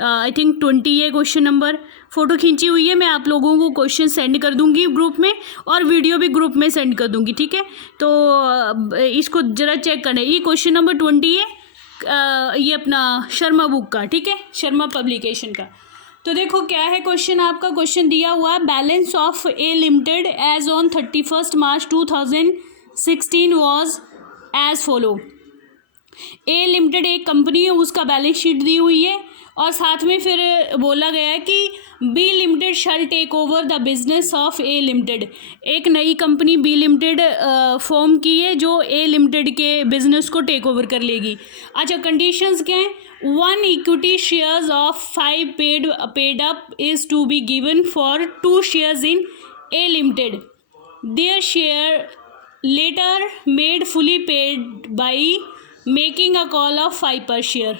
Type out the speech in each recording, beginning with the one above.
I think 20 है question number. Photo खींची हुई है, मैं आप लोगों को क्वेश्चन सेंड कर दूंगी ग्रुप में और वीडियो भी ग्रुप में सेंड कर दूंगी, ठीक है। तो इसको ज़रा चेक करना है। ये क्वेश्चन नंबर 20 है, ये अपना शर्मा बुक का, ठीक है, शर्मा पब्लिकेशन का। तो देखो क्या है क्वेश्चन, आपका क्वेश्चन दिया हुआ balance of A limited as on 31 March 2016 was as follow. A limited एक कंपनी है, उसका बैलेंस शीट दी हुई है और साथ में फिर बोला गया है कि B limited shall take over the business of A limited. एक नई कंपनी बी लिमिटेड फॉर्म की है जो ए लिमिटेड के बिजनेस को टेक ओवर कर लेगी। अच्छा, कंडीशंस क्या हैं? 1 equity shares of 5 paid up is to be given for 2 shares in A limited. Their shares later made fully paid by making a call of 5 per share,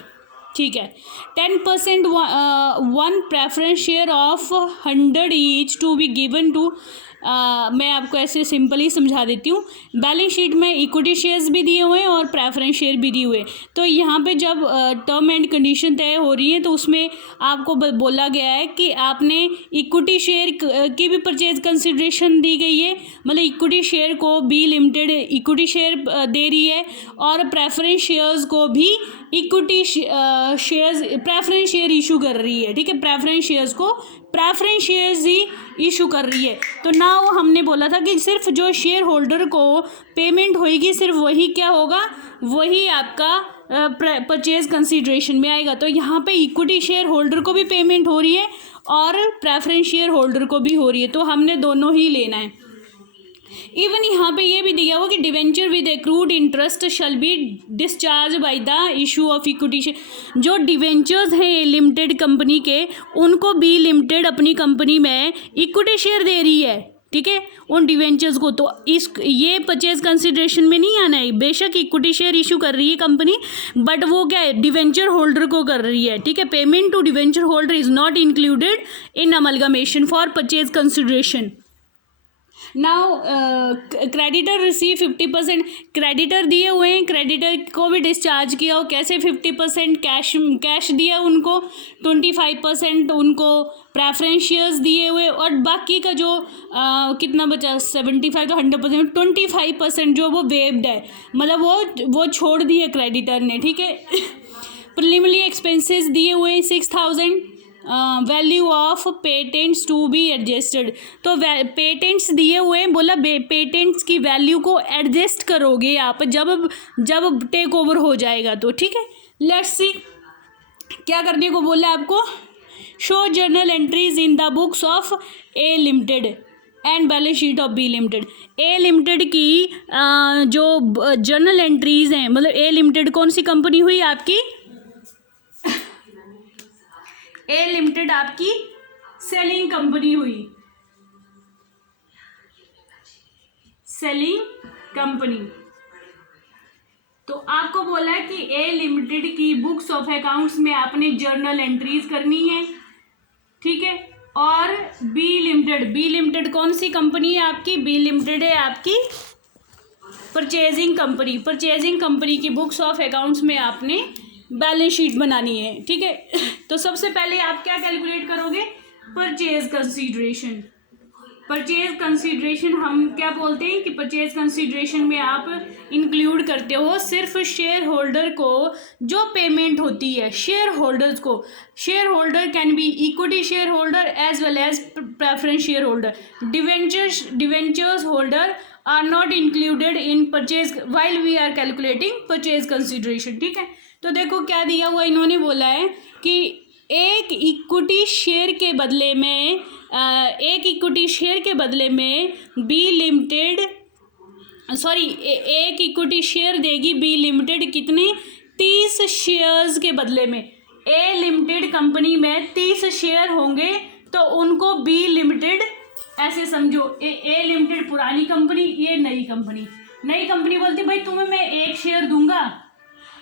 ठीक है। 10% 1 preference share of 100 each to be given to, मैं आपको ऐसे simply समझा देती हूँ। Balance sheet में equity shares भी दिए हुए हैं और प्रेफरेंस शेयर भी दिए हुए हैं। तो यहाँ पे जब टर्म एंड कंडीशन तय हो रही है तो उसमें आपको बोला गया है कि आपने इक्विटी शेयर की भी परचेज कंसिडरेशन दी गई है, मतलब इक्विटी शेयर को बी लिमिटेड इक्विटी शेयर दे रही है और प्रेफरेंस शेयर्स को भी equity shares preference share issue कर रही है, ठीक है। प्रेफरेंस शेयर्स को प्रेफरेंस शेयर्स ही इशू कर रही है। तो नाउ हमने बोला था कि सिर्फ जो शेयर होल्डर को पेमेंट होएगी सिर्फ वही क्या होगा, वही आपका परचेज कंसीडरेशन में आएगा। तो यहाँ पे इक्विटी शेयर होल्डर को भी पेमेंट हो रही है और प्रेफरेंस शेयर होल्डर को भी हो रही है, तो हमने दोनों ही लेना है। इवन यहाँ पे ये भी दिया हुआ कि debenture with accrued interest shall be discharge by the issue of equity share. जो डिवेंचर्स हैं लिमिटेड कंपनी के, उनको बी लिमिटेड अपनी कंपनी में इक्विटी शेयर दे रही है, ठीक है, उन डिवेंचर्स को। तो ये परचेज कंसिडरेशन में नहीं आना है। बेशक इक्विटी शेयर इशू कर रही है कंपनी, बट वो क्या है, डिवेंचर होल्डर को कर रही है, ठीक है। Payment to debenture holder is not included in amalgamation for purchase consideration. Now creditor receive 50%, creditor दिए हुए हैं, क्रेडिटर को भी डिस्चार्ज किया हो। कैसे? 50% कैश दिया उनको, 25% उनको प्रेफरेंस शेयर्स दिए हुए और बाकी का जो कितना बचा 75 का 100%, 25% जो वो वेव्ड है, मतलब वो छोड़ दिए क्रेडिटर ने, ठीक है। प्रिलिमिनरी एक्सपेंसेस दिए हुए हैं 6000। Value of patents to be adjusted, तो पेटेंट्स दिए हुए हैं, बोला पेटेंट्स की वैल्यू को एडजस्ट करोगे आप जब टेक ओवर हो जाएगा तो, ठीक है। लेट्स सी क्या करने को बोला है आपको। Show journal entries in the books of A limited and balance sheet of B limited. A limited की जो जर्नल एंट्रीज हैं, मतलब ए लिमिटेड कौन सी कंपनी हुई आपकी? ए लिमिटेड आपकी सेलिंग कंपनी हुई, सेलिंग कंपनी। तो आपको बोला है कि ए लिमिटेड की बुक्स ऑफ अकाउंट्स में आपने जर्नल एंट्रीज करनी है, ठीक है। और बी लिमिटेड कौन सी कंपनी है आपकी? बी लिमिटेड है आपकी परचेजिंग कंपनी। परचेजिंग कंपनी की बुक्स ऑफ अकाउंट्स में आपने बैलेंस शीट बनानी है, ठीक है। तो सबसे पहले आप क्या कैलकुलेट करोगे? Purchase consideration. परचेज कंसीडरेशन हम क्या बोलते हैं कि परचेज कंसीडरेशन में आप इंक्लूड करते हो सिर्फ शेयर होल्डर को जो पेमेंट होती है, शेयर होल्डर्स को। Share holder can be equity share holder as well as preference share holder. Debentures holder are not included in purchase while we are calculating purchase consideration, ठीक है। तो देखो क्या दिया हुआ, इन्होंने बोला है कि एक इक्विटी शेयर के बदले में बी लिमिटेड एक इक्विटी शेयर देगी बी लिमिटेड, कितने? 30 शेयर्स के बदले में। ए लिमिटेड कंपनी में 30 शेयर होंगे तो उनको बी लिमिटेड, ऐसे समझो ए लिमिटेड पुरानी कंपनी, ये नई कंपनी बोलती भाई तुम्हें मैं 1 शेयर दूंगा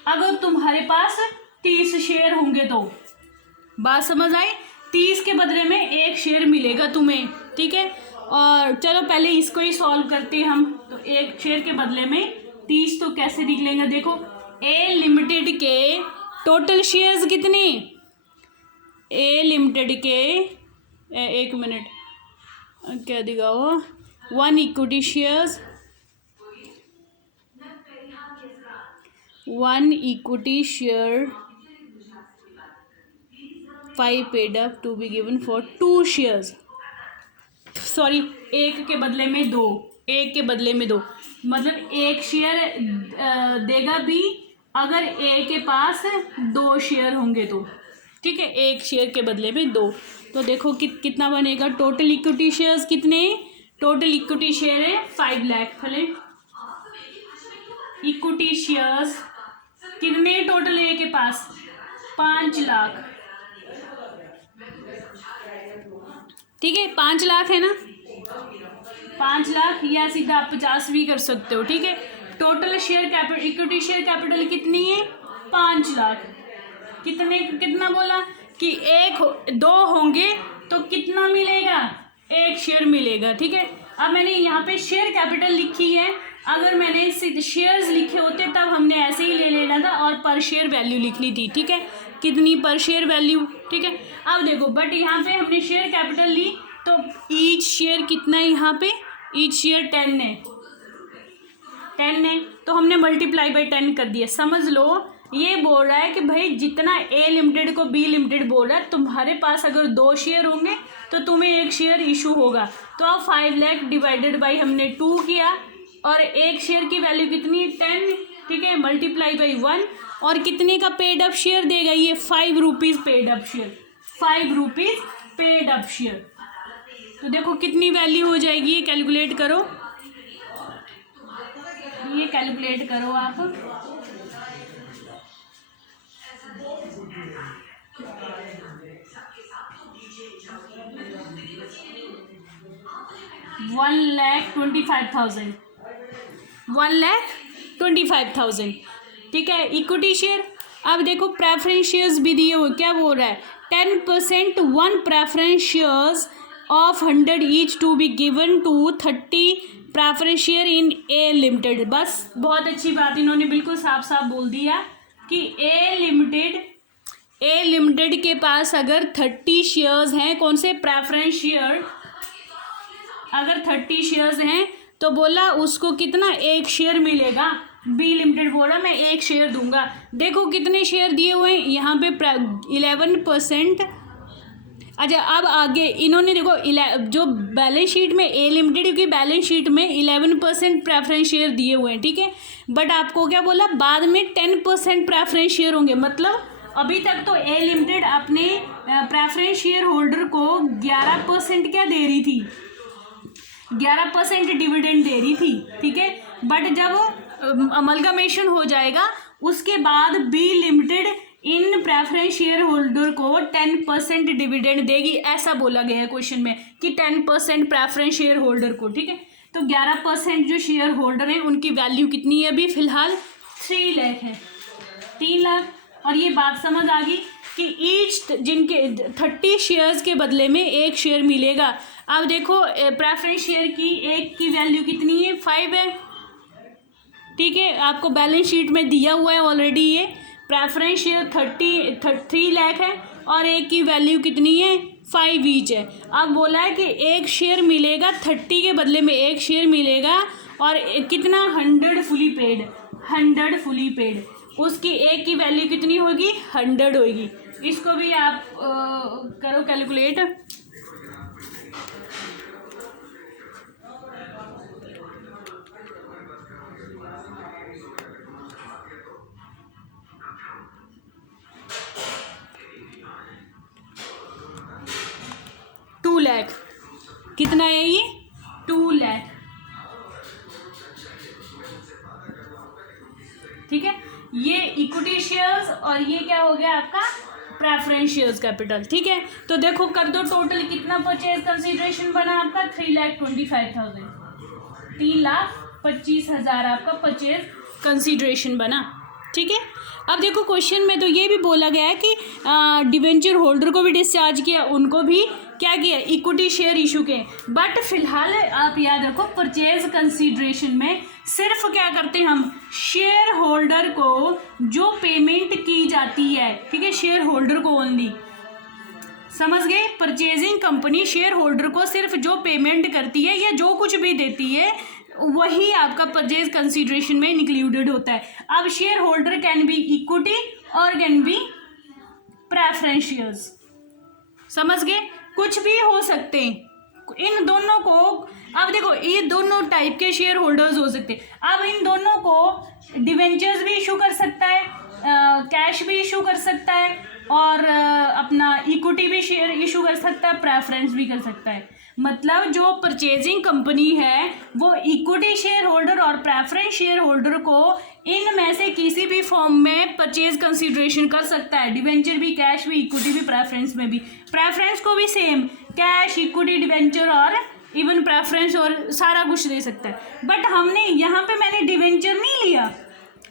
अगर तुम्हारे पास 30 शेयर होंगे तो। बात समझ आई? 30 के बदले में 1 शेयर मिलेगा तुम्हें, ठीक है। और चलो पहले इसको ही सॉल्व करते हैं हम। तो 1 शेयर के बदले में 30 तो कैसे निकलेंगे? देखो ए लिमिटेड के टोटल शेयर्स कितने? ए लिमिटेड के एक मिनट क्या दिखाओ, 1 equity shares, 1 equity share 5 paid up to be given for 2 shares, sorry एक के बदले में 2, एक के बदले में 2, मतलब एक शेयर देगा बी अगर ए के पास 2 शेयर होंगे तो, ठीक है, एक शेयर के बदले में 2। तो देखो कितना बनेगा, टोटल इक्विटी शेयर्स कितने, टोटल इक्विटी शेयर है 5 लाख, भले इक्विटी शेयर्स कितने टोटल है ए के पास, 5 लाख, ठीक है, 5 लाख है ना, 5 लाख, या सीधा आप 50 भी कर सकते हो, ठीक है। Total share capital, equity share capital कितनी है, 5 लाख, कितना बोला कि 2 होंगे तो कितना मिलेगा, 1 शेयर मिलेगा, ठीक है। अब मैंने यहाँ पे शेयर कैपिटल लिखी है, अगर मैंने शेयर्स लिखे होते तब हमने ऐसे ही ले लेना था और पर शेयर वैल्यू लिखनी थी, ठीक है, कितनी पर शेयर वैल्यू, ठीक है। अब देखो बट यहाँ पे हमने शेयर कैपिटल ली तो ईच शेयर कितना है, यहाँ पे ईच शेयर 10 है, 10 है तो हमने मल्टीप्लाई बाई 10 कर दिया। समझ लो ये बोल रहा है कि भाई जितना ए लिमिटेड को बी लिमिटेड बोल रहा है, तुम्हारे पास अगर 2 शेयर होंगे तो तुम्हें 1 शेयर इशू होगा। तो अब 5 लाख डिवाइडेड बाई हमने 2 किया और 1 शेयर की वैल्यू कितनी है, 10, ठीक है, मल्टीप्लाई बाई 1, और कितने का पेड अप शेयर देगा ये, 5 rupees paid up share, 5 rupees paid up share. तो देखो कितनी वैल्यू हो जाएगी, ये कैलकुलेट करो, ये कैलकुलेट करो आप, $1,25,000, 1,25,000, ठीक है। इक्विटी शेयर, अब देखो प्रेफरेंस शेयर्स भी दिए हुए, क्या बोल रहा है, 10% 1 preference shares of 100 each to be given to 30 preference share in A limited. बस बहुत अच्छी बात, इन्होंने बिल्कुल साफ साफ बोल दिया कि ए लिमिटेड के पास अगर 30 शेयर्स हैं, कौन से, प्रेफरेंस शेयर, अगर 30 शेयर्स हैं तो बोला उसको कितना, 1 शेयर मिलेगा। बी लिमिटेड बोला मैं 1 शेयर दूंगा। देखो कितने शेयर दिए हुए हैं यहाँ पे, 11%। अच्छा अब आगे इन्होंने देखो जो बैलेंस शीट में ए लिमिटेड की बैलेंस शीट में 11% प्रेफरेंस शेयर दिए हुए हैं, ठीक है, बट आपको क्या बोला, बाद में 10% प्रेफरेंस शेयर होंगे। मतलब अभी तक तो ए लिमिटेड अपने प्रेफरेंस शेयर होल्डर को 11% क्या दे रही थी, 11% डिविडेंड दे रही थी, ठीक है, बट जब अमलगमेशन हो जाएगा उसके बाद बी लिमिटेड इन प्रेफरेंस शेयर होल्डर को 10% डिविडेंड देगी, ऐसा बोला गया है क्वेश्चन में कि 10% प्रेफरेंस शेयर होल्डर को, ठीक है। तो 11% जो शेयर होल्डर हैं उनकी वैल्यू कितनी है अभी फिलहाल, 3 लाख है, 3 लाख। और ये बात समझ आ गई कि ईच जिनके 30 शेयर्स के बदले में 1 शेयर मिलेगा। अब देखो प्रेफरेंस शेयर की एक की वैल्यू कितनी है, 5 है, ठीक है, आपको बैलेंस शीट में दिया हुआ है ऑलरेडी। ये प्रेफरेंस शेयर 3 लाख है और एक की वैल्यू कितनी है, 5 ईच है। अब बोला है कि 1 शेयर मिलेगा, 30 के बदले में 1 शेयर मिलेगा और कितना, 100 फुली पेड, 100 फुली पेड, उसकी एक की वैल्यू कितनी होगी, 100 होगी। इसको भी आप करो कैलकुलेट, लाख कितना है ये, 2 लाख, ठीक है। ये इक्विटी शेयर्स और ये क्या हो गया आपका, प्रेफरेंस शेयर्स कैपिटल, ठीक है। तो देखो कर दो टोटल कितना परचेज कंसीडरेशन बना आपका, 3,25,000, 3,25,000 आपका परचेज कंसीडरेशन बना, ठीक है। अब देखो क्वेश्चन में तो ये भी बोला गया है कि डिवेंचर होल्डर को भी डिस्चार्ज किया, उनको भी क्या किया, इक्विटी शेयर इशू के। बट फिलहाल आप याद रखो परचेज कंसीडरेशन में सिर्फ क्या करते हैं हम, शेयर होल्डर को जो पेमेंट की जाती है, ठीक है, शेयर होल्डर को ओनली समझ गए। परचेजिंग कंपनी शेयर होल्डर को सिर्फ जो पेमेंट करती है या जो कुछ भी देती है वही आपका परचेज कंसीडरेशन में इंक्लूडेड होता है। अब share holder can be equity और कैन बी प्रेफरेंस शेयर्स, समझ गए, कुछ भी हो सकते हैं इन दोनों को। अब देखो ये दोनों टाइप के शेयर होल्डर्स हो सकते हैं। अब इन दोनों को डिवेंचर्स भी इशू कर सकता है, कैश भी इशू कर सकता है और अपना इक्विटी भी शेयर इशू कर सकता है, प्रेफरेंस भी कर सकता है। मतलब जो परचेजिंग कंपनी है वो इक्विटी शेयर होल्डर और प्रेफरेंस शेयर होल्डर को इनमें से किसी भी फॉर्म में परचेज कंसीडरेशन कर सकता है, डिवेंचर भी, कैश भी, इक्विटी भी, प्रेफरेंस में भी। प्रेफरेंस को भी सेम, कैश, इक्विटी, डिवेंचर और इवन प्रेफरेंस और सारा कुछ दे सकता है। बट हमने यहाँ पे मैंने डिवेंचर नहीं लिया,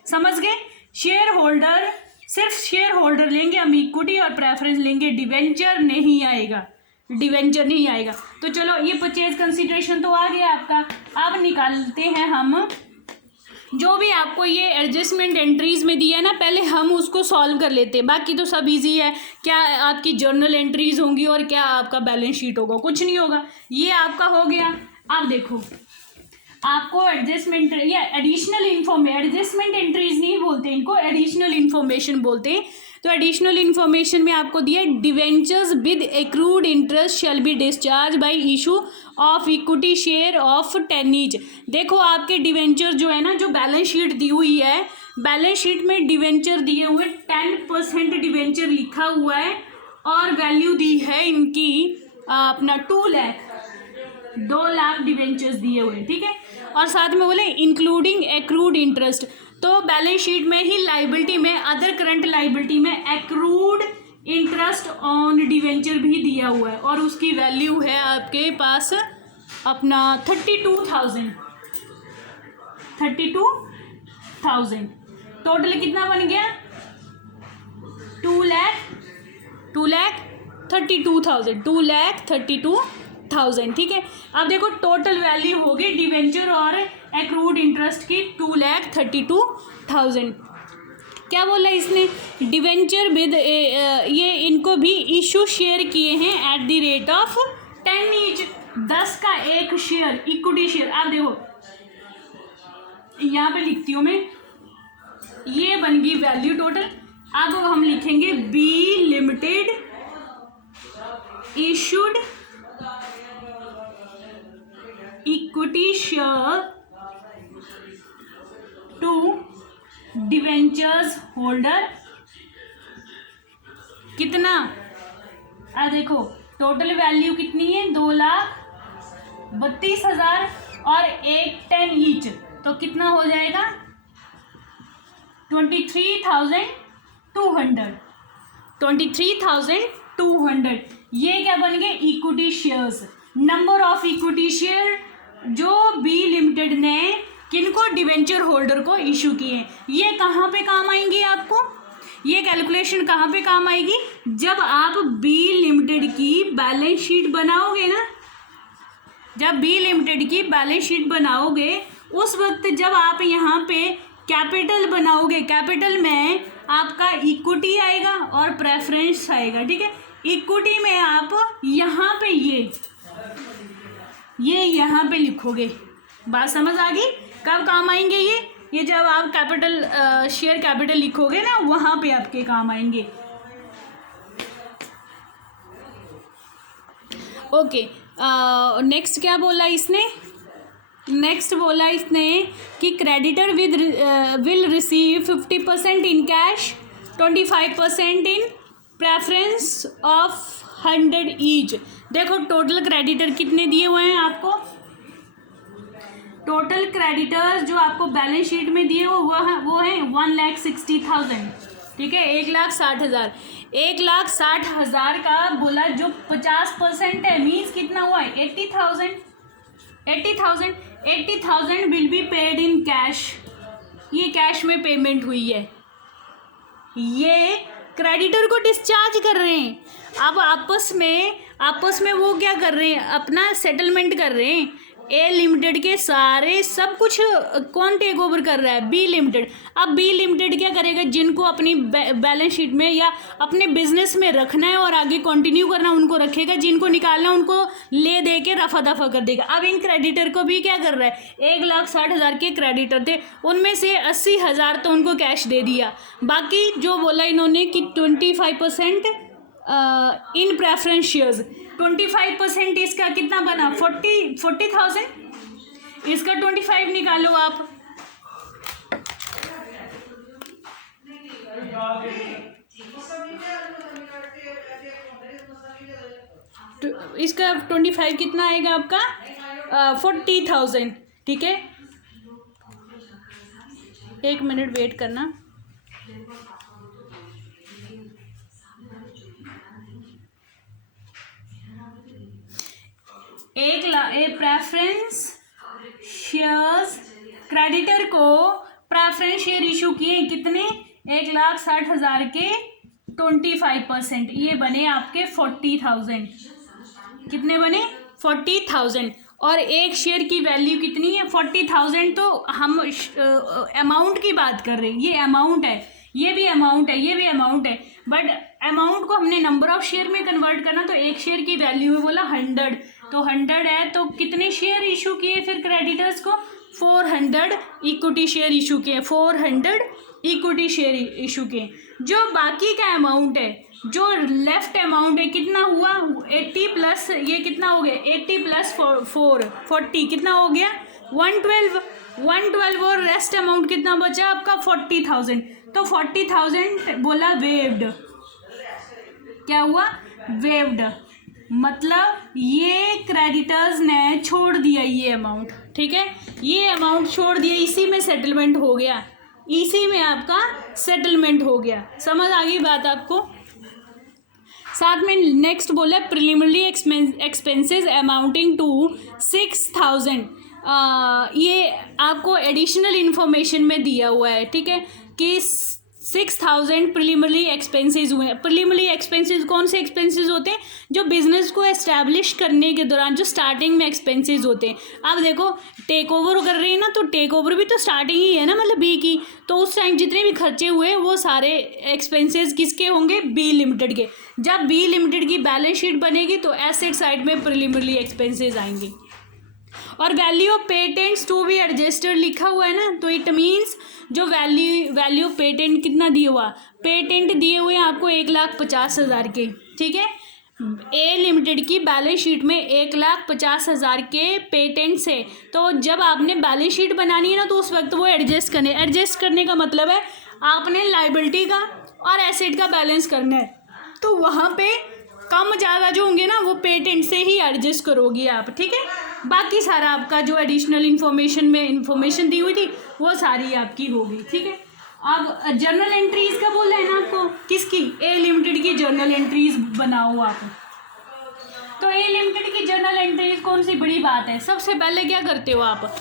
समझ गए। शेयर होल्डर, सिर्फ शेयर होल्डर लेंगे हम, इक्विटी और प्रेफरेंस लेंगे, डिवेंचर नहीं आएगा, डिवेंचर नहीं आएगा। तो चलो ये परचेज कंसीडरेशन तो आ गया आपका। अब निकालते हैं हम जो भी आपको ये एडजस्टमेंट एंट्रीज में दिया है ना, पहले हम उसको सॉल्व कर लेते हैं। बाकी तो सब इजी है, क्या आपकी जर्नल एंट्रीज होंगी और क्या आपका बैलेंस शीट होगा, कुछ नहीं होगा। ये आपका हो गया। अब देखो आपको एडजस्टमेंट या एडिशनल एडजस्टमेंट एंट्रीज नहीं बोलते इनको, एडिशनल इन्फॉर्मेशन बोलते हैं। तो एडिशनल इन्फॉर्मेशन में आपको दिया debentures with accrued interest shall be discharge by issue of equity share of 10 each. देखो आपके डिवेंचर जो है ना, जो बैलेंस शीट दी हुई है, बैलेंस शीट में डिवेंचर दिए हुए 10% डिवेंचर लिखा हुआ है और वैल्यू दी है इनकी अपना 2 लाख डिवेंचर्स दिए हुए, ठीक है। और साथ में बोले इंक्लूडिंग एक्रूड इंटरेस्ट, तो बैलेंस शीट में ही लाइबिलिटी में, अदर करंट लाइबिलिटी में एक्रूड इंटरेस्ट ऑन डिवेंचर भी दिया हुआ है और उसकी वैल्यू है आपके पास अपना 32,000। टोटल कितना बन गया? 2,32,000, ठीक है। अब देखो टोटल वैल्यू होगी डिवेंचर और एक्रूड इंटरेस्ट की 2,32,000। क्या बोला इसने? डिवेंचर विद ये इनको भी इशू शेयर किए हैं at the rate of 10 each, 10 का एक शेयर इक्विटी शेयर। आप देखो यहाँ पे लिखती हूँ मैं, ये बन गई वैल्यू टोटल। अब हम लिखेंगे B limited issued equity share to debentures holder. कितना? देखो टोटल वैल्यू कितनी है? 2,32,000 और 10 ईच, तो कितना हो जाएगा? 23,200। ये क्या बन गए? Equity shares. Number of equity share जो बी लिमिटेड ने किनको? डिवेंचर होल्डर को इशू किए। ये कहाँ पे काम आएंगी आपको? ये कैलकुलेशन कहाँ पे काम आएगी? जब आप बी लिमिटेड की बैलेंस शीट बनाओगे ना, जब बी लिमिटेड की बैलेंस शीट बनाओगे उस वक्त जब आप यहाँ पे कैपिटल बनाओगे, कैपिटल में आपका इक्विटी आएगा और प्रेफरेंस आएगा, ठीक है। इक्विटी में आप यहाँ पे ये यहाँ पे लिखोगे। बात समझ आ गई? कब काम आएंगे ये जब आप कैपिटल शेयर कैपिटल लिखोगे ना, वहाँ पे आपके काम आएंगे। ओके, नेक्स्ट क्या बोला इसने? नेक्स्ट बोला इसने कि creditor will receive 50% in cash, 25% in preference of 100 each. देखो टोटल क्रेडिटर कितने दिए हुए हैं आपको? टोटल क्रेडिटर्स जो आपको बैलेंस शीट में दिए वो है 1,60,000, ठीक है। 1,60,000। 1,60,000 का बोला जो 50% है, मीन्स कितना हुआ है? 80,000 will be paid in cash. ये कैश में पेमेंट हुई है, ये क्रेडिटर को डिस्चार्ज कर रहे हैं। अब आपस में वो क्या कर रहे हैं? अपना सेटलमेंट कर रहे हैं। ए लिमिटेड के सारे सब कुछ कौन टेक ओवर कर रहा है? B limited. अब बी लिमिटेड क्या करेगा? जिनको अपनी बैलेंस शीट में या अपने बिजनेस में रखना है और आगे कंटिन्यू करना, उनको रखेगा। जिनको निकालना उनको ले दे के रफा दफा कर देगा। अब इन क्रेडिटर को भी क्या कर रहा है? 1,60,000 के क्रेडिटर थे, उनमें से 80,000 तो उनको कैश दे दिया। बाकी जो बोला इन्होंने कि 25% इन प्रेफरेंस शेयर्स, 25% इसका कितना बना? 40,000। इसका 25 निकालो आप। इसका 25 कितना आएगा आपका? 40,000। ठीक है, 1 मिनट वेट करना। प्रेफरेंस शेयर्स, क्रेडिटर को प्रेफरेंस शेयर इशू किए कितने? 1,60,000 के 25%, ये बने आपके 40,000। कितने बने? 40,000। और एक शेयर की वैल्यू कितनी है? 40,000। तो हम अमाउंट की बात कर रहे हैं, ये अमाउंट है, ये भी अमाउंट है, ये भी अमाउंट है। बट अमाउंट को हमने नंबर ऑफ शेयर में कन्वर्ट करना, तो एक शेयर की वैल्यू है बोला 100, तो 100 है। तो कितने शेयर इशू किए फिर क्रेडिटर्स को? 400 इक्विटी शेयर इशू किए, 400 इक्विटी शेयर इशू किए। जो बाकी का अमाउंट है, जो लेफ्ट अमाउंट है, कितना हुआ? 80 प्लस ये कितना हो गया? 80 प्लस 4 40 कितना हो गया? 112 और रेस्ट अमाउंट कितना बचा आपका? 40,000। तो 40,000 बोला वेव्ड। क्या हुआ? वेव्ड। मतलब ये क्रेडिटर्स ने छोड़ दिया ये अमाउंट। ठीक है, ये अमाउंट छोड़ दिया, इसी में सेटलमेंट हो गया, इसी में आपका सेटलमेंट हो गया। समझ आ गई बात आपको? साथ में नेक्स्ट बोला प्रिलिमिनरी एक्सपेंसेस अमाउंटिंग टू 6,000। ये आपको एडिशनल इन्फॉर्मेशन में दिया हुआ है। ठीक है, कि 6,000 प्रिलिमिनरी एक्सपेंसेस हुए। प्रिलिमिनरी एक्सपेंसेस कौन से एक्सपेंसेस होते हैं? जो बिजनेस को एस्टैब्लिश करने के दौरान जो स्टार्टिंग में एक्सपेंसेस होते हैं। अब देखो टेक ओवर कर रही है ना, तो टेक ओवर भी तो स्टार्टिंग ही है ना, मतलब बी की। तो उस टाइम जितने भी खर्चे हुए वो सारे एक्सपेंसेस किसके होंगे? बी लिमिटेड के। जब बी लिमिटेड की बैलेंस शीट बनेगी तो एसेट साइड में प्रिलिमिनरी एक्सपेंसेस आएंगे। और value of patents to be adjusted लिखा हुआ है ना, तो इट मीन्स जो वैल्यू ऑफ पेटेंट कितना दिया हुआ? पेटेंट दिए हुए हैं आपको 1,50,000 के। ठीक है, ए लिमिटेड की बैलेंस शीट में 1,50,000 के पेटेंट्स है। तो जब आपने बैलेंस शीट बनानी है ना, तो उस वक्त वो एडजस्ट करने का मतलब है आपने लाइबिलिटी का और एसेट का बैलेंस करना है। तो वहाँ पे कम ज़्यादा जो होंगे ना, वो पेटेंट से ही एडजस्ट करोगी आप। ठीक है, बाकी सारा आपका जो एडिशनल इंफॉर्मेशन दी हुई थी वो सारी आपकी होगी। ठीक है, अब जर्नल एंट्रीज का बोला है ना आपको, किसकी? ए लिमिटेड की जर्नल एंट्रीज बनाओ आप। तो ए लिमिटेड की जर्नल एंट्रीज कौन सी बड़ी बात है? सबसे पहले क्या करते हो आप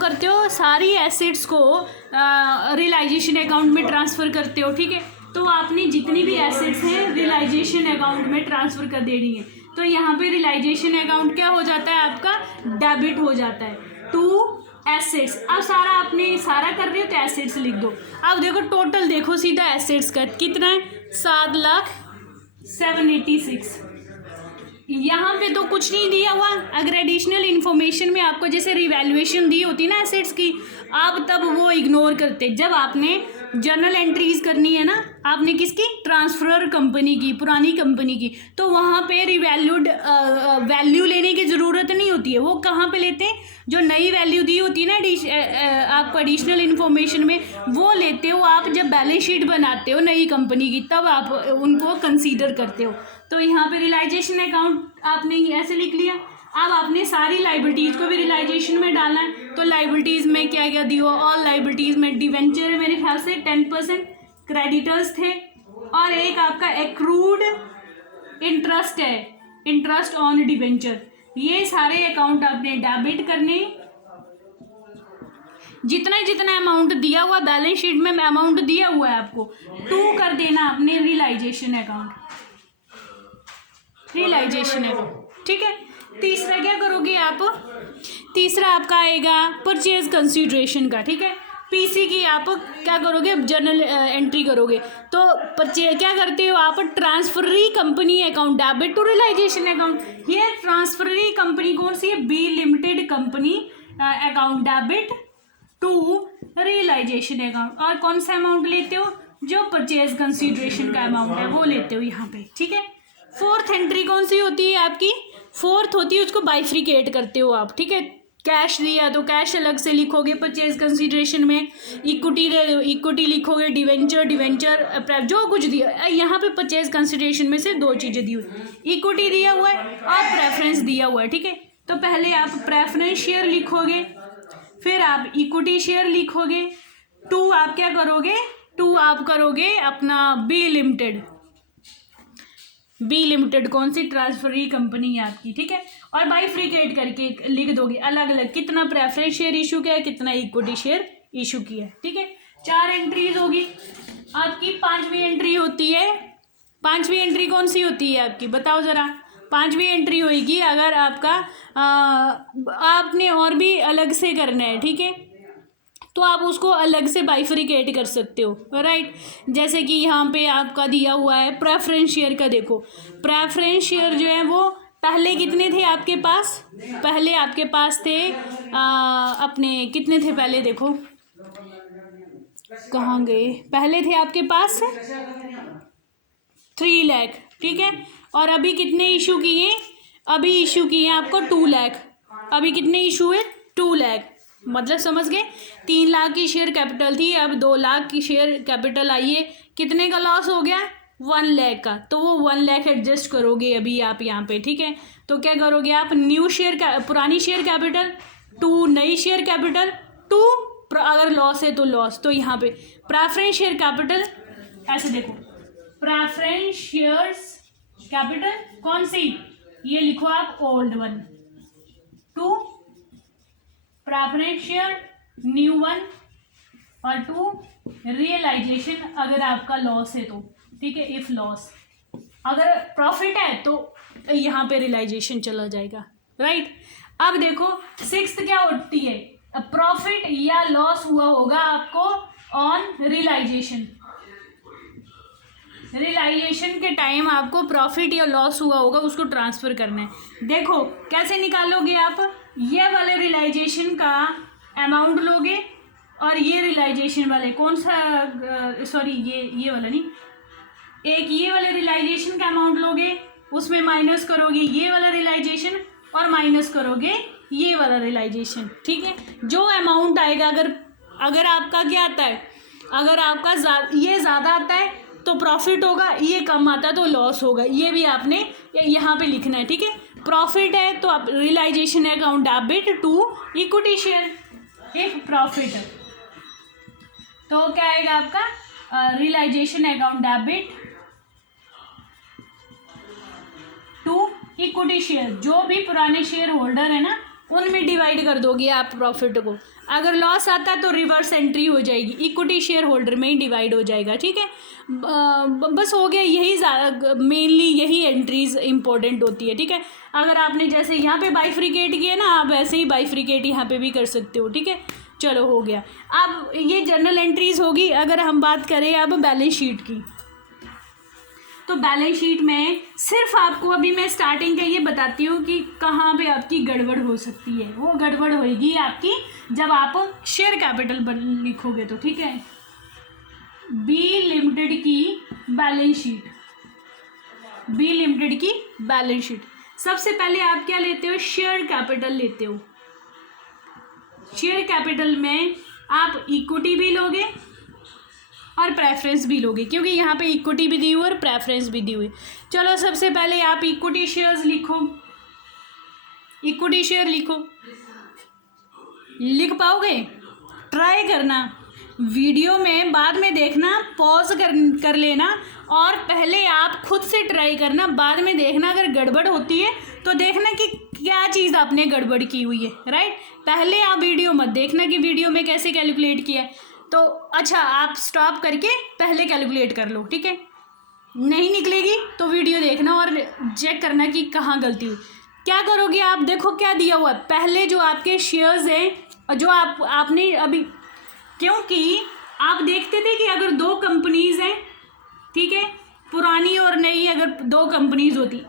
करते हो सारी एसेट्स को रियलाइजेशन अकाउंट में ट्रांसफ़र करते हो। ठीक है, तो आपने जितनी भी एसेट्स हैं रियलाइजेशन अकाउंट में ट्रांसफ़र कर देनी है। तो यहाँ पे रियलाइजेशन अकाउंट क्या हो जाता है आपका? डेबिट हो जाता है टू एसेट्स। अब सारा आपने सारा कर रहे हो तो एसेट्स लिख दो। अब देखो टोटल देखो सीधा एसेट्स का कितना है? 7,786। यहाँ पे तो कुछ नहीं दिया हुआ। अगर एडिशनल इन्फॉर्मेशन में आपको जैसे रिवैल्यूएशन दी होती ना एसेट्स की, आप तब वो इग्नोर करते। जब आपने जर्नल एंट्रीज करनी है ना, आपने किसकी? ट्रांसफर कंपनी की, पुरानी कंपनी की, तो वहाँ पे रिवैल्यूड वैल्यू लेने की ज़रूरत नहीं होती है। वो कहाँ पे लेते हैं? जो नई वैल्यू दी होती है ना आपको एडिशनल इन्फॉर्मेशन में, वो लेते हो आप जब बैलेंस शीट बनाते हो नई कंपनी की, तब आप उनको कंसीडर करते हो। तो यहाँ पे रियलाइजेशन अकाउंट आपने ऐसे लिख लिया। अब आपने सारी लाइबिलिटीज़ को भी रियलाइजेशन में डालना है। तो लाइबिलिटीज़ में क्या क्या दिया? ऑल लाइबिलिटीज़ में डिवेंचर है मेरे ख्याल से 10%, क्रेडिटर्स थे, और एक आपका एक्रूड इंटरेस्ट है, इंटरेस्ट ऑन डिवेंचर। ये सारे अकाउंट आपने डेबिट करने। जितना अमाउंट दिया हुआ बैलेंस शीट में अमाउंट दिया हुआ है आपको, टू कर देना आपने रियलाइजेशन अकाउंट। ठीक है, तीसरा क्या करोगे आप? तीसरा आपका आएगा परचेज कंसीडरेशन का, ठीक है। पीसी की आप क्या करोगे, जर्नल एंट्री करोगे। तो क्या करते हो आप, transferee company account debit to realisation account. ये ट्रांसफररी कंपनी कौन सी है, B limited company account debit to realisation account. और कौन सा अमाउंट लेते हो, जो परचेज कंसीडरेशन का अमाउंट है वो लेते हो यहाँ पे, ठीक है। फोर्थ एंट्री कौन सी होती है आपकी, फोर्थ होती है, उसको बाइफ्रिकेट करते हो आप, ठीक है। कैश दिया तो कैश अलग से लिखोगे परचेज कंसीडरेशन में, इक्विटी लिखोगे, डिवेंचर जो कुछ दिया यहाँ पे परचेज कंसीडरेशन में से दो चीज़ें दी हुई, इक्विटी दिया हुआ है और प्रेफरेंस दिया हुआ है, ठीक है। तो पहले आप प्रेफरेंस शेयर लिखोगे, फिर आप इक्विटी शेयर लिखोगे, टू आप क्या करोगे, टू आप करोगे अपना बी लिमिटेड कौन सी, ट्रांसफररी कंपनी है आपकी, ठीक है। और बाइफ्रिकेट करके लिख दोगे अलग अलग, कितना प्रेफरेंस शेयर इशू किया है, कितना इक्विटी शेयर इशू किया है, ठीक है। 4 एंट्रीज होगी आपकी। 5वीं एंट्री होती है, 5वीं एंट्री कौन सी होती है आपकी, बताओ ज़रा। 5वीं एंट्री होगी अगर आपका आपने और भी अलग से करना है, ठीक है, तो आप उसको अलग से बाइफरिकेट कर सकते हो, राइट। जैसे कि यहाँ पे आपका दिया हुआ है प्रेफरेंस शेयर का, देखो प्रेफरेंस शेयर जो है वो पहले कितने थे आपके पास, पहले आपके पास थे अपने कितने थे पहले, देखो कहाँ गए, पहले थे आपके पास 3 लाख, ठीक है। और अभी कितने इशू किए, अभी इशू किए आपको 2 लाख, अभी कितने इशू है 2 लाख, मतलब समझ गए। 3 लाख की शेयर कैपिटल थी, अब 2 लाख की शेयर कैपिटल आई है, कितने का लॉस हो गया 1 लाख का, तो वो 1 लाख एडजस्ट करोगे अभी आप यहाँ पे, ठीक है। तो क्या करोगे आप, न्यू शेयर पुरानी शेयर कैपिटल टू नई शेयर कैपिटल टू, अगर लॉस है तो लॉस, तो यहाँ पे प्रेफरेंस शेयर कैपिटल ऐसे देखो, प्रेफरेंस शेयर्स कैपिटल कौन सी, ये लिखो आप old one, to preference share new one, और 2 रियलाइजेशन अगर आपका लॉस है तो, ठीक है। इफ लॉस, अगर प्रॉफिट है तो यहाँ पे रियलाइजेशन चला जाएगा, राइट। अब देखो 6th क्या होती है, प्रॉफिट या लॉस हुआ होगा आपको ऑन रियलाइजेशन, रियलाइजेशन के टाइम आपको प्रॉफिट या लॉस हुआ होगा उसको ट्रांसफ़र करना है। देखो कैसे निकालोगे आप, ये वाले रियलाइजेशन का अमाउंट लोगे और ये रियलाइजेशन वाले कौन सा, सॉरी ये वाला नहीं, एक ये वाले रियलाइजेशन का अमाउंट लोगे, उसमें माइनस करोगे ये वाला रियलाइजेशन और माइनस करोगे ये वाला रियलाइजेशन, ठीक है। जो अमाउंट आएगा, अगर आपका क्या आता है, अगर आपका ये ज़्यादा आता है तो प्रॉफिट होगा, ये कम आता है तो लॉस होगा, ये भी आपने यहाँ पे लिखना है, ठीक है। प्रॉफिट है तो आप realisation account debit to equity share, if profit, तो क्या आएगा आपका realisation account debit to equity share, जो भी पुराने शेयर होल्डर है ना उनमें डिवाइड कर दोगे आप प्रॉफिट को। अगर लॉस आता है तो रिवर्स एंट्री हो जाएगी, इक्विटी शेयर होल्डर में ही डिवाइड हो जाएगा, ठीक है। बस हो गया, यही मेनली यही एंट्रीज इंपॉर्टेंट होती है, ठीक है। अगर आपने जैसे यहाँ पे बाइफ्रिकेट किया ना, आप वैसे ही बाइफ्रिकेट यहाँ पे भी कर सकते हो, ठीक है। चलो हो गया, अब ये जर्नल एंट्रीज होगी। अगर हम बात करें अब बैलेंस शीट की, तो बैलेंस शीट में सिर्फ आपको अभी मैं स्टार्टिंग का ये बताती हूँ कि कहाँ पे आपकी गड़बड़ हो सकती है। वो गड़बड़ होगी आपकी जब आप शेयर कैपिटल लिखोगे तो, ठीक है। बी लिमिटेड की बैलेंस शीट, बी लिमिटेड की बैलेंस शीट, सबसे पहले आप क्या लेते हो, शेयर कैपिटल लेते हो। शेयर कैपिटल में आप इक्विटी भी लोगे और प्रेफरेंस भी लोगे, क्योंकि यहाँ पे इक्विटी भी दी हुई और प्रेफरेंस भी दी हुई। चलो सबसे पहले आप इक्विटी शेयर्स लिखो, इक्विटी शेयर लिखो, लिख पाओगे, ट्राई करना, वीडियो में बाद में देखना, पॉज कर लेना और पहले आप खुद से ट्राई करना, बाद में देखना अगर गड़बड़ होती है तो देखना कि क्या चीज़ आपने गड़बड़ की हुई है, राइट। पहले आप वीडियो मत देखना कि वीडियो में कैसे कैलकुलेट किया है, तो अच्छा आप स्टॉप करके पहले कैलकुलेट कर लो, ठीक है। नहीं निकलेगी तो वीडियो देखना और चेक करना कि कहाँ गलती हुई। क्या करोगे आप, देखो क्या दिया हुआ है, पहले जो आपके शेयर्स हैं जो आपने अभी, क्योंकि आप देखते थे कि अगर दो कंपनीज हैं, ठीक है, पुरानी और नई, अगर दो कंपनीज होती,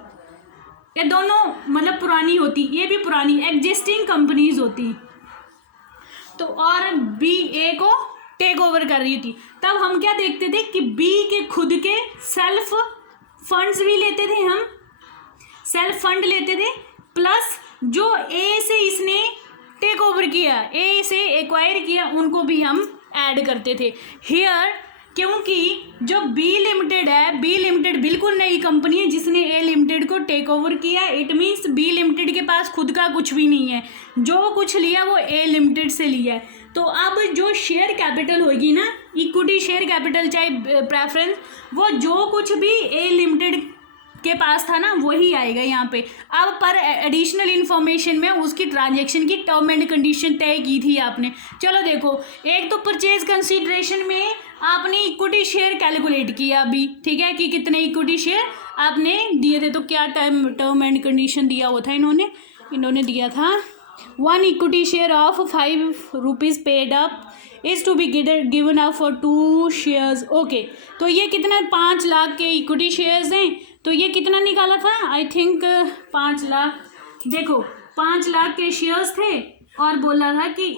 ये दोनों मतलब पुरानी होती, ये भी पुरानी एग्जिस्टिंग कंपनीज होती, तो और बी ए को टेक ओवर कर रही थी, तब हम क्या देखते थे कि बी के खुद के सेल्फ फंड्स भी लेते थे, हम सेल्फ फंड लेते थे, प्लस जो ए से इसने टेक ओवर किया, ए से एक्वायर किया, उनको भी हम ऐड करते थे हियर। क्योंकि जो बी लिमिटेड है, बी लिमिटेड बिल्कुल नई कंपनी है जिसने ए लिमिटेड को टेक ओवर किया, इट मीन्स बी लिमिटेड के पास खुद का कुछ भी नहीं है, जो कुछ लिया वो ए लिमिटेड से लिया है। तो अब जो शेयर कैपिटल होगी ना, इक्विटी शेयर कैपिटल चाहे प्रेफरेंस, वो जो कुछ भी ए लिमिटेड के पास था ना वही आएगा यहाँ पे। अब पर एडिशनल इन्फॉर्मेशन में उसकी ट्रांजैक्शन की टर्म एंड कंडीशन तय की थी आपने। चलो देखो, एक तो परचेज कंसीडरेशन में आपने इक्विटी शेयर कैलकुलेट किया अभी, ठीक है, कि कितने इक्विटी शेयर आपने दिए थे, तो क्या टर्म एंड कंडीशन दिया हुआ था इन्होंने दिया था 1 equity share of 5 rupees paid up is to be given up for 2 shares. Okay, तो ये कितना 5 लाख के इक्विटी शेयर्स हैं, तो ये कितना निकाला था, आई थिंक 5 लाख, देखो 5 लाख के शेयर्स थे, और बोला था कि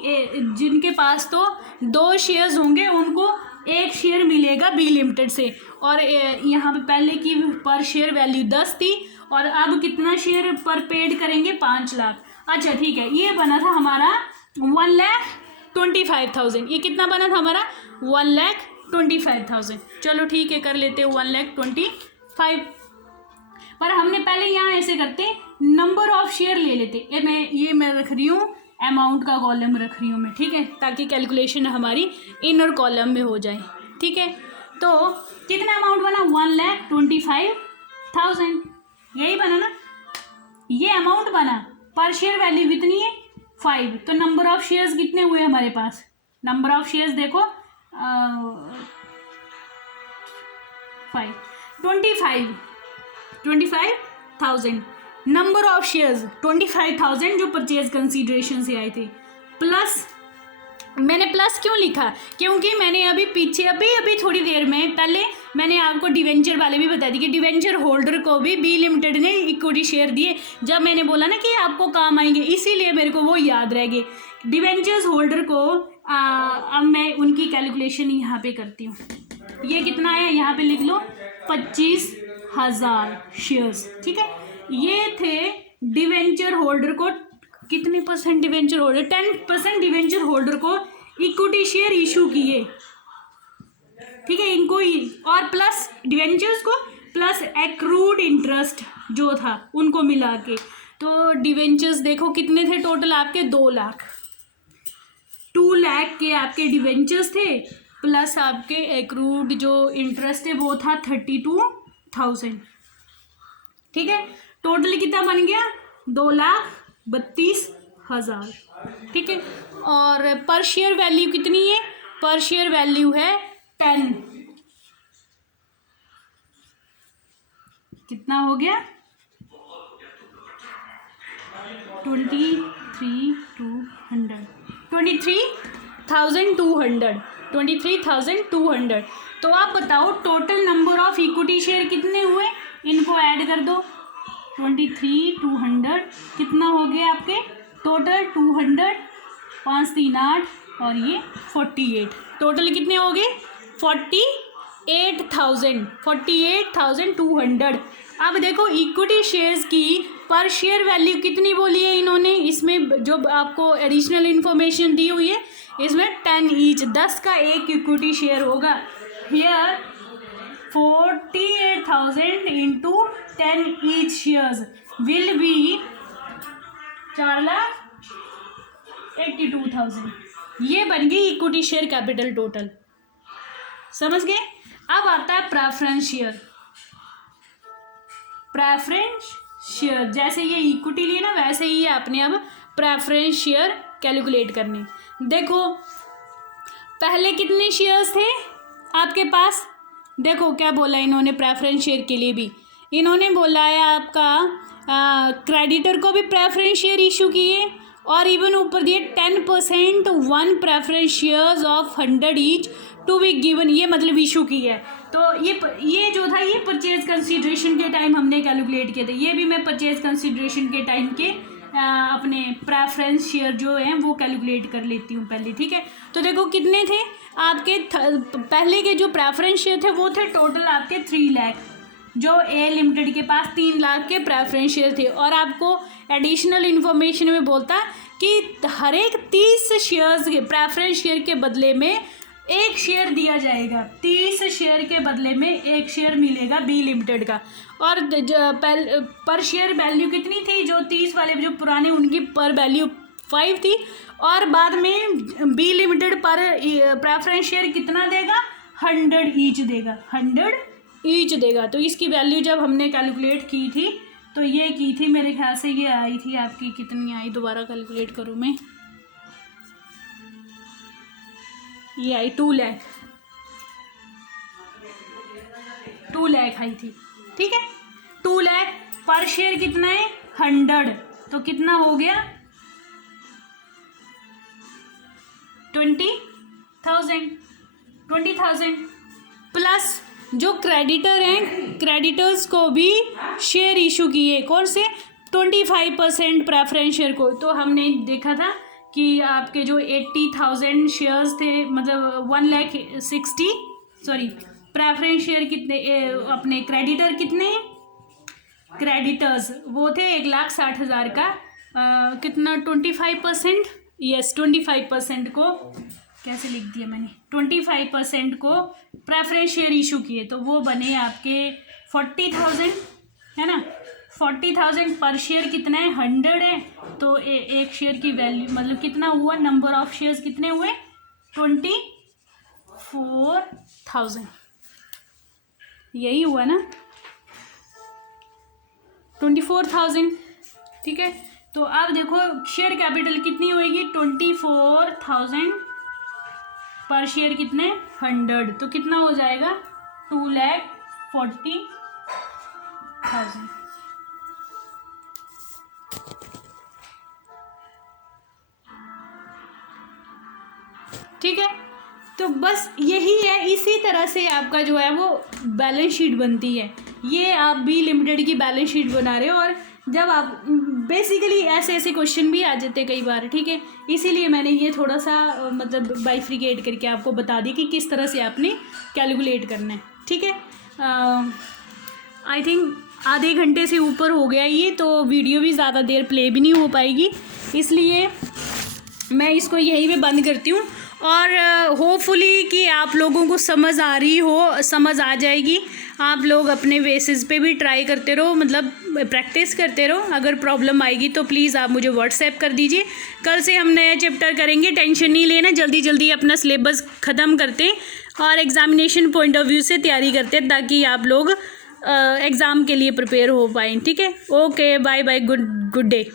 जिनके पास तो 2 शेयर्स होंगे उनको 1 शेयर मिलेगा बी लिमिटेड से, और यहाँ पे पहले की पर शेयर वैल्यू 10 थी, और अब कितना शेयर पर पेड करेंगे, 5 लाख। अच्छा ठीक है, ये बना था हमारा 1,25,000, ये कितना बना था हमारा 1,25,000। चलो ठीक है, कर लेते हैं 1,25,000, पर हमने पहले यहाँ ऐसे करते नंबर ऑफ शेयर ले लेते, ये मैं रख रही हूँ अमाउंट का कॉलम रख रही हूँ मैं, ठीक है, ताकि कैलकुलेशन हमारी इनर कॉलम में हो जाए, ठीक है। तो कितना अमाउंट बना, 1,25,000, यही बना ना, ये अमाउंट बना, पर शेयर वैल्यू कितनी है 5, तो नंबर ऑफ शेयर्स कितने हुए हमारे पास, नंबर ऑफ शेयर्स देखो 25,000, नंबर ऑफ शेयर्स 25,000 जो परचेज कंसीडरेशन से आए थे, प्लस मैंने प्लस क्यों लिखा, क्योंकि मैंने अभी पीछे अभी थोड़ी देर में पहले मैंने आपको डिवेंचर वाले भी बता दी कि डिवेंचर होल्डर को भी बी लिमिटेड ने इक्विटी शेयर दिए, जब मैंने बोला ना कि आपको काम आएंगे, इसीलिए मेरे को वो याद रह गए डिवेंचर्स होल्डर को। अब मैं उनकी कैलकुलेशन यहाँ पे करती हूँ, ये कितना है यहाँ पे लिख लो 25,000 शेयर्स, ठीक है। ये थे डिवेंचर होल्डर को, कितने percent debenture holder, 10% debenture holder को इक्विटी शेयर इशू किए, ठीक है, इनको ही, और प्लस डिवेंचर्स को प्लस एक्रूड इंटरेस्ट जो था उनको मिला के, तो डिवेंचर्स देखो कितने थे टोटल आपके 2 लाख, 2 लाख के आपके डिवेंचर्स थे, प्लस आपके एक्रूड जो इंटरेस्ट है वो था 32,000, ठीक है। टोटल कितना बन गया 2,32,000, ठीक है। और पर शेयर वैल्यू कितनी है, पर शेयर वैल्यू है 10, कितना हो गया 23,200। तो आप बताओ total number of equity share कितने हुए, इनको ऐड कर दो, 23,200 कितना हो गया आपके टोटल 200, 5 3 8 और ये 48, टोटल कितने हो गए 48,200। अब देखो इक्विटी शेयर्स की पर शेयर वैल्यू कितनी बोली है इन्होंने, इसमें जो आपको एडिशनल इन्फॉर्मेशन दी हुई है इसमें 10 ईच, 10 का एक इक्विटी शेयर होगा। Here 48,000 into 10 each shares will be 4,82,000, ये बन गई इक्विटी शेयर कैपिटल टोटल, समझ गए। अब आता है प्रेफरेंस शेयर। प्रेफरेंस शेयर जैसे ये इक्विटी लिए ना वैसे ही आपने अब प्रेफरेंस शेयर कैलकुलेट करने। देखो पहले कितने शेयर्स थे आपके पास, देखो क्या बोला इन्होंने प्रेफरेंस शेयर के लिए भी, इन्होंने बोला है आपका क्रेडिटर को भी प्रेफरेंस शेयर इशू किए और इवन ऊपर दिए 10% 1 preference shares of 100 each to be given, ये मतलब इशू की है। तो ये जो था ये परचेज कंसीडरेशन के टाइम हमने कैलकुलेट किए थे। ये भी मैं परचेज कंसीडरेशन के टाइम के अपने प्रेफरेंस शेयर जो हैं वो कैलकुलेट कर लेती हूँ पहले, ठीक है। तो देखो कितने थे आपके पहले के जो प्रेफरेंस शेयर थे वो थे टोटल आपके 3 लाख, जो ए लिमिटेड के पास 3 लाख के प्रेफरेंस शेयर थे। और आपको एडिशनल इन्फॉर्मेशन में बोलता कि हर एक 30 शेयर्स के प्रेफरेंस शेयर के बदले में 1 शेयर दिया जाएगा, 30 शेयर के बदले में 1 शेयर मिलेगा बी लिमिटेड का। और पर शेयर वैल्यू कितनी थी, जो 30 वाले जो पुराने उनकी पर वैल्यू 5 थी, और बाद में बी लिमिटेड पर प्रेफरेंस शेयर कितना देगा, 100 ईच देगा, 100 ईच देगा। तो इसकी वैल्यू जब हमने कैलकुलेट की थी तो ये की थी, मेरे ख्याल से ये आई थी आपकी, कितनी आई दोबारा कैलकुलेट करूँ मैं, ये आई 2 लाख, 2 लाख आई थी, ठीक है। 2 लाख पर शेयर कितना है 100, तो कितना हो गया 20,000 प्लस जो क्रेडिटर हैं, क्रेडिटर्स को भी शेयर इशू किए, कौन से 25% प्रेफरेंस शेयर को। तो हमने देखा था कि आपके जो 80,000 शेयर्स थे, मतलब 1,60,000 प्रेफरेंस शेयर कितने अपने क्रेडिटर कितने क्रेडिटर्स वो थे 1,60,000 का कितना 25%, यस 25% को कैसे लिख दिया मैंने, 25% को प्रेफरेंस शेयर इशू किए, तो वो बने आपके 40,000, है ना। 40,000 पर शेयर कितना है 100 है, तो एक शेयर की वैल्यू मतलब कितना हुआ, नंबर ऑफ शेयर्स कितने हुए 24,000, यही हुआ ना 24,000, ठीक है। तो अब देखो शेयर कैपिटल कितनी होएगी 24,000 पर शेयर कितने 100, तो कितना हो जाएगा 2,40,000, ठीक है। तो बस यही है, इसी तरह से आपका जो है वो बैलेंस शीट बनती है। ये आप बी लिमिटेड की बैलेंस शीट बना रहे हो, और जब आप बेसिकली ऐसे क्वेश्चन भी आ जाते कई बार, ठीक है। इसीलिए मैंने ये थोड़ा सा मतलब बाइफ्रिकेट करके आपको बता दी कि किस तरह से आपने कैलकुलेट करना है, ठीक है। आई थिंक आधे घंटे से ऊपर हो गया ये, तो वीडियो भी ज़्यादा देर प्ले भी नहीं हो पाएगी, इसलिए मैं इसको यहीं पे बंद करती हूँ। और होपफुली कि आप लोगों को समझ आ रही हो, समझ आ जाएगी। आप लोग अपने बेसिस पे भी ट्राई करते रहो, मतलब प्रैक्टिस करते रहो। अगर प्रॉब्लम आएगी तो प्लीज़ आप मुझे व्हाट्सएप कर दीजिए। कल से हम नया चैप्टर करेंगे, टेंशन नहीं लेना, जल्दी जल्दी अपना सिलेबस ख़त्म करते हैं और एग्ज़ामिनेशन पॉइंट ऑफ व्यू से तैयारी करते हैं, ताकि आप लोग एग्ज़ाम के लिए प्रिपेयर हो पाएँ, ठीक है। Okay, bye bye, good day.